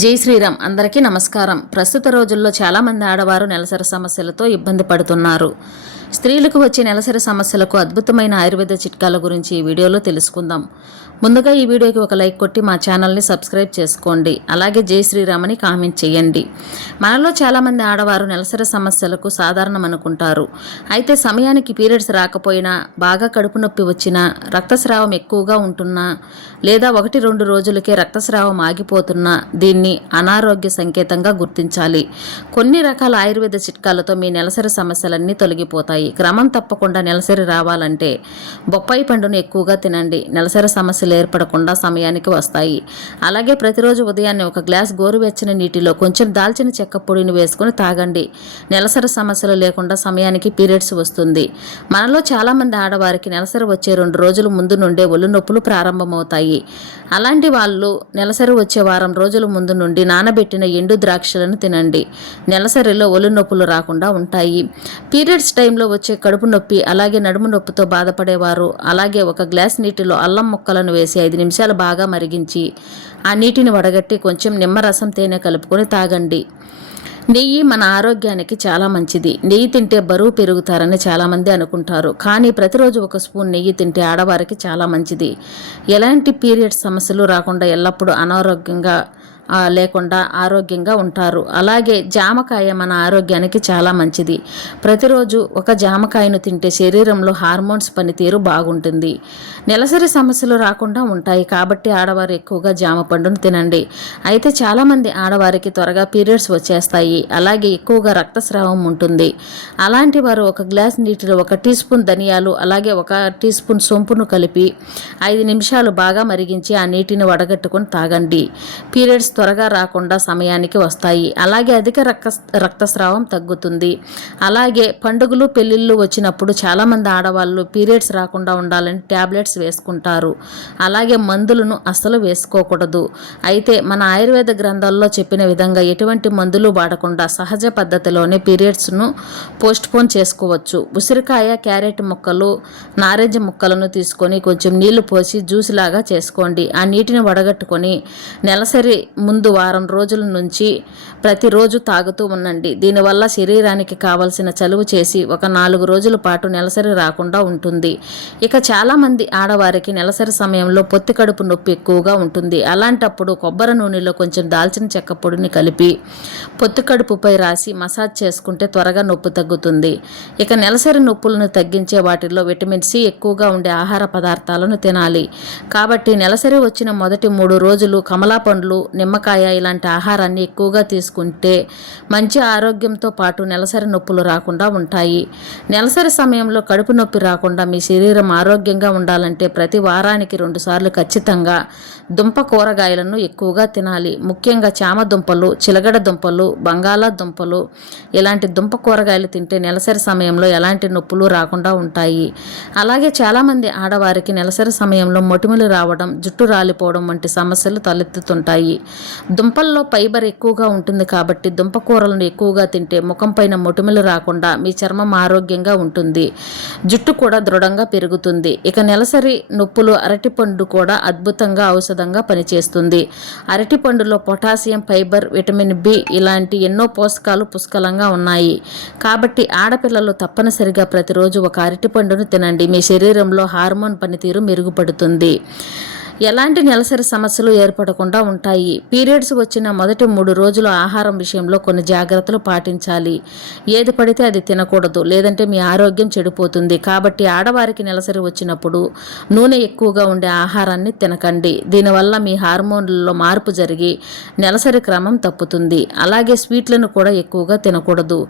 జై శ్రీరామ్. అందరికీ నమస్కారం. ప్రస్తుత రోజుల్లో చాలామంది ఆడవారు నెలసరి సమస్యలతో ఇబ్బంది పడుతున్నారు. స్త్రీలకు వచ్చే నెలసరి సమస్యలకు అద్భుతమైన ఆయుర్వేద చిట్కాల గురించి ఈ వీడియోలో తెలుసుకుందాం. ముందుగా ఈ వీడియోకి ఒక లైక్ కొట్టి మా ఛానల్ని సబ్స్క్రైబ్ చేసుకోండి. అలాగే జై శ్రీరామ్ అని కామెంట్ చేయండి. మనలో చాలామంది ఆడవారు నెలసరి సమస్యలకు సాధారణం అనుకుంటారు. అయితే సమయానికి పీరియడ్స్ రాకపోయినా, బాగా కడుపు నొప్పి వచ్చినా, రక్తస్రావం ఎక్కువగా ఉంటున్నా, లేదా 1-2 రోజులకే రక్తస్రావం ఆగిపోతున్నా దీన్ని అనారోగ్య సంకేతంగా గుర్తించాలి. కొన్ని రకాల ఆయుర్వేద చిట్కాలతో మీ నెలసరి సమస్యలన్నీ తొలగిపోతాయి. క్రమం తప్పకుండా నెలసరి రావాలంటే బొప్పాయి పండును ఎక్కువగా తినండి. నెలసరి సమస్యలు ఏర్పడకుండా సమయానికి వస్తాయి. అలాగే ప్రతిరోజు ఉదయాన్నే ఒక గ్లాస్ గోరువెచ్చని నీటిలో కొంచెం దాల్చిన చెక్క పొడిని వేసుకుని తాగండి. నెలసరి సమస్యలు లేకుండా సమయానికి పీరియడ్స్ వస్తుంది. మనలో చాలామంది ఆడవారికి నెలసరి వచ్చే 2 రోజుల ముందు నుండే ఒళ్ళు నొప్పులు ప్రారంభమవుతాయి. అలాంటి వాళ్ళు నెలసరి వచ్చే వారం రోజుల ముందు నుండి నానబెట్టిన ఎండు ద్రాక్షలను తినండి. నెలసరిలో ఒళ్ళు నొప్పులు రాకుండా ఉంటాయి. పీరియడ్స్ టైంలో వచ్చే కడుపు నొప్పి, అలాగే నడుము నొప్పితో బాధపడేవారు అలాగే ఒక గ్లాస్ నీటిలో అల్లం ముక్కలను వేసి 5 నిమిషాలు బాగా మరిగించి ఆ నీటిని వడగట్టి కొంచెం నిమ్మరసం తేనె కలుపుకొని తాగండి. నెయ్యి మన ఆరోగ్యానికి చాలా మంచిది. నెయ్యి తింటే బరువు పెరుగుతారని చాలామంది అనుకుంటారు. కానీ ప్రతిరోజు ఒక స్పూన్ నెయ్యి తింటే ఆడవారికి చాలా మంచిది. ఎలాంటి పీరియడ్స్ సమస్యలు రాకుండా ఎల్లప్పుడూ అనారోగ్యంగా లేకుండా ఆరోగ్యంగా ఉంటారు. అలాగే జామకాయ మన ఆరోగ్యానికి చాలా మంచిది. ప్రతిరోజు ఒక జామకాయను తింటే శరీరంలో హార్మోన్స్ పనితీరు బాగుంటుంది. నెలసరి సమస్యలు రాకుండా ఉంటాయి కాబట్టి ఆడవారు ఎక్కువగా జామ పండును తినండి. అయితే చాలామంది ఆడవారికి త్వరగా పీరియడ్స్ వచ్చేస్తాయి. అలాగే ఎక్కువగా రక్తస్రావం ఉంటుంది. అలాంటి వారు ఒక గ్లాస్ నీటిలో 1 టీ స్పూన్ ధనియాలు అలాగే 1 టీ స్పూన్ సొంపును కలిపి 5 నిమిషాలు బాగా మరిగించి ఆ నీటిని వడగట్టుకొని తాగండి. పీరియడ్స్ త్వరగా రాకుండా సమయానికి వస్తాయి. అలాగే అధిక రక్తస్రావం తగ్గుతుంది. అలాగే పండుగలు పెళ్లిళ్ళు వచ్చినప్పుడు చాలామంది ఆడవాళ్ళు పీరియడ్స్ రాకుండా ఉండాలని ట్యాబ్లెట్స్ వేసుకుంటారు. అలాగే మందులను అస్సలు వేసుకోకూడదు. అయితే మన ఆయుర్వేద గ్రంథాల్లో చెప్పిన విధంగా ఎటువంటి మందులు వాడకుండా సహజ పద్ధతిలోనే పీరియడ్స్ను పోస్ట్పోన్ చేసుకోవచ్చు. ఉసిరికాయ, క్యారెట్ ముక్కలు, నారింజ ముక్కలను తీసుకొని కొంచెం నీళ్లు పోసి జ్యూస్ లాగా చేసుకోండి. ఆ నీటిని వడగట్టుకొని నెలసరి ముందు వారం రోజుల నుంచి ప్రతిరోజు తాగుతూ ఉండండి. దీనివల్ల శరీరానికి కావలసిన చలువ చేసి ఒక 4 రోజుల పాటు నెలసరి రాకుండా ఉంటుంది. ఇక చాలామంది ఆడవారికి నెలసరి సమయంలో పొత్తి కడుపు నొప్పి ఎక్కువగా ఉంటుంది. అలాంటప్పుడు కొబ్బరి నూనెలో కొంచెం దాల్చిన చెక్క పొడిని కలిపి పొత్తి కడుపుపై రాసి మసాజ్ చేసుకుంటే త్వరగా నొప్పి తగ్గుతుంది. ఇక నెలసరి నొప్పులను తగ్గించే వాటిల్లో విటమిన్ సి ఎక్కువగా ఉండే ఆహార పదార్థాలను తినాలి. కాబట్టి నెలసరి వచ్చిన మొదటి 3 రోజులు కమలా పండ్లు, నిమ్మకాయ ఇలాంటి ఆహారాన్ని ఎక్కువగా తీసుకుంటే మంచి ఆరోగ్యంతో పాటు నెలసరి నొప్పులు రాకుండా ఉంటాయి. నెలసరి సమయంలో కడుపు నొప్పి రాకుండా మీ శరీరం ఆరోగ్యంగా ఉండాలంటే ప్రతి వారానికి 2 సార్లు ఖచ్చితంగా దుంప కూరగాయలను ఎక్కువగా తినాలి. ముఖ్యంగా చామ దుంపలు, చిలగడ దుంపలు, బంగాళాదుంపలు ఇలాంటి దుంప కూరగాయలు తింటే నెలసరి సమయంలో ఎలాంటి నొప్పులు రాకుండా ఉంటాయి. అలాగే చాలామంది ఆడవారికి నెలసరి సమయంలో మొటిమలు రావడం, జుట్టు రాలిపోవడం వంటి సమస్యలు తలెత్తుతుంటాయి. దుంపల్లో ఫైబర్ ఎక్కువగా ఉంటుంది కాబట్టి దుంప కూరలను ఎక్కువగా తింటే ముఖం పైన మొటిమలు రాకుండా మీ చర్మం ఆరోగ్యంగా ఉంటుంది. జుట్టు కూడా దృఢంగా పెరుగుతుంది. ఇక నెలసరి నొప్పులు అరటిపండు కూడా అద్భుతంగా ఔషధంగా పనిచేస్తుంది. అరటిపండులో పొటాషియం, ఫైబర్, విటమిన్ బి ఇలాంటి ఎన్నో పోషకాలు పుష్కలంగా ఉన్నాయి. కాబట్టి ఆడపిల్లలు తప్పనిసరిగా ప్రతిరోజు ఒక అరటిపండును తినండి. మీ శరీరంలో హార్మోన్ పనితీరు మెరుగుపడుతుంది. ఎలాంటి నెలసరి సమస్యలు ఏర్పడకుండా ఉంటాయి. పీరియడ్స్ వచ్చిన మొదటి 3 రోజులు ఆహారం విషయంలో కొన్ని జాగ్రత్తలు పాటించాలి. ఏది పడితే అది తినకూడదు, లేదంటే మీ ఆరోగ్యం చెడిపోతుంది. కాబట్టి ఆడవారికి నెలసరి వచ్చినప్పుడు నూనె ఎక్కువగా ఉండే ఆహారాన్ని తినకండి. దీనివల్ల మీ హార్మోన్లలో మార్పు జరిగి నెలసరి క్రమం తప్పుతుంది. అలాగే స్వీట్లను కూడా ఎక్కువగా తినకూడదు.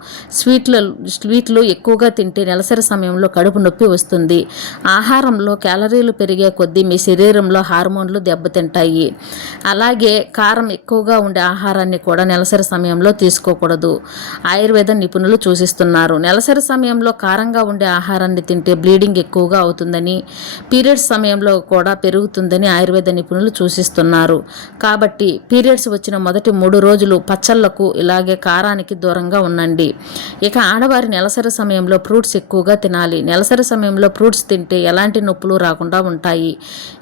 స్వీట్లు ఎక్కువగా తింటే నెలసరి సమయంలో కడుపు నొప్పి వస్తుంది. ఆహారంలో క్యాలరీలు పెరిగే కొద్దీ మీ శరీరంలో హార్మోన్లు దెబ్బతింటాయి. అలాగే కారం ఎక్కువగా ఉండే ఆహారాన్ని కూడా నెలసరి సమయంలో తీసుకోకూడదు. ఆయుర్వేద నిపుణులు సూచిస్తున్నారు. నెలసరి సమయంలో కారంగా ఉండే ఆహారాన్ని తింటే బ్లీడింగ్ ఎక్కువగా అవుతుందని, పీరియడ్స్ సమయంలో కూడా పెరుగుతుందని ఆయుర్వేద నిపుణులు సూచిస్తున్నారు. కాబట్టి పీరియడ్స్ వచ్చిన మొదటి 3 రోజులు పచ్చళ్లకు ఇలాగే కారానికి దూరంగా ఉండండి. ఇక ఆడవారి నెలసరి సమయంలో ఫ్రూట్స్ ఎక్కువగా తినాలి. నెలసరి సమయంలో ఫ్రూట్స్ తింటే ఎలాంటి నొప్పులు రాకుండా ఉంటాయి.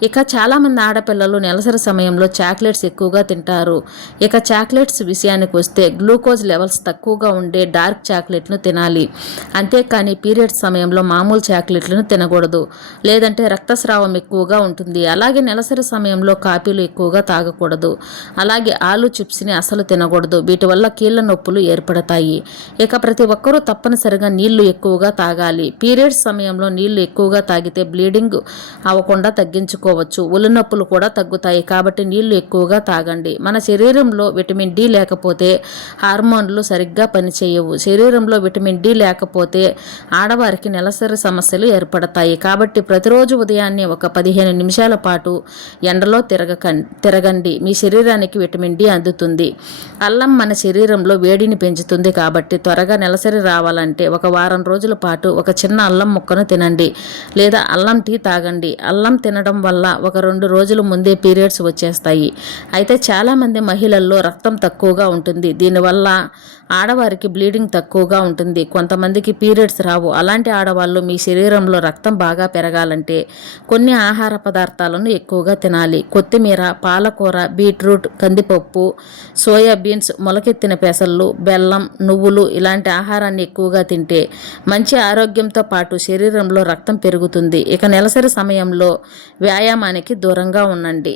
ఇక చాలా చాలామంది ఆడపిల్లలు నెలసరి సమయంలో చాక్లెట్స్ ఎక్కువగా తింటారు. ఇక చాక్లెట్స్ విషయానికి వస్తే గ్లూకోజ్ లెవెల్స్ తక్కువగా ఉండే డార్క్ చాక్లెట్ను తినాలి. అంతేకాని పీరియడ్స్ సమయంలో మామూలు చాక్లెట్లను తినకూడదు. లేదంటే రక్తస్రావం ఎక్కువగా ఉంటుంది. అలాగే నెలసరి సమయంలో కాఫీలు ఎక్కువగా తాగకూడదు. అలాగే ఆలు చిప్స్ని అసలు తినకూడదు. వీటి వల్ల కీళ్ళ నొప్పులు ఏర్పడతాయి. ఇక ప్రతి ఒక్కరూ తప్పనిసరిగా నీళ్లు ఎక్కువగా తాగాలి. పీరియడ్స్ సమయంలో నీళ్లు ఎక్కువగా తాగితే బ్లీడింగ్ అవ్వకుండా తగ్గించుకోవచ్చు. ఒళ్ళు నొప్పులు కూడా తగ్గుతాయి. కాబట్టి నీళ్లు ఎక్కువగా తాగండి. మన శరీరంలో విటమిన్ డి లేకపోతే హార్మోన్లు సరిగ్గా పనిచేయవు. శరీరంలో విటమిన్ డి లేకపోతే ఆడవారికి నెలసరి సమస్యలు ఏర్పడతాయి. కాబట్టి ప్రతిరోజు ఉదయాన్నే ఒక 15 నిమిషాల పాటు ఎండలో తిరగండి. మీ శరీరానికి విటమిన్ డి అందుతుంది. అల్లం మన శరీరంలో వేడిని పెంచుతుంది. కాబట్టి త్వరగా నెలసరి రావాలంటే ఒక వారం రోజుల పాటు ఒక చిన్న అల్లం ముక్కను తినండి, లేదా అల్లం టీ తాగండి. అల్లం తినడం వల్ల ఒక 2 రోజుల ముందే పీరియడ్స్ వచ్చేస్తాయి. అయితే చాలామంది మహిళల్లో రక్తం తక్కువగా ఉంటుంది. దీనివల్ల ఆడవారికి బ్లీడింగ్ తక్కువగా ఉంటుంది. కొంతమందికి పీరియడ్స్ రావు. అలాంటి ఆడవాళ్ళు మీ శరీరంలో రక్తం బాగా పెరగాలంటే కొన్ని ఆహార పదార్థాలను ఎక్కువగా తినాలి. కొత్తిమీర, పాలకూర, బీట్రూట్, కందిపప్పు, సోయాబీన్స్, మొలకెత్తిన పెసళ్ళు, బెల్లం, నువ్వులు ఇలాంటి ఆహారాన్ని ఎక్కువగా తింటే మంచి ఆరోగ్యంతో పాటు శరీరంలో రక్తం పెరుగుతుంది. ఇక నెలసరి సమయంలో వ్యాయామానికి దూరంగా ఉండండి.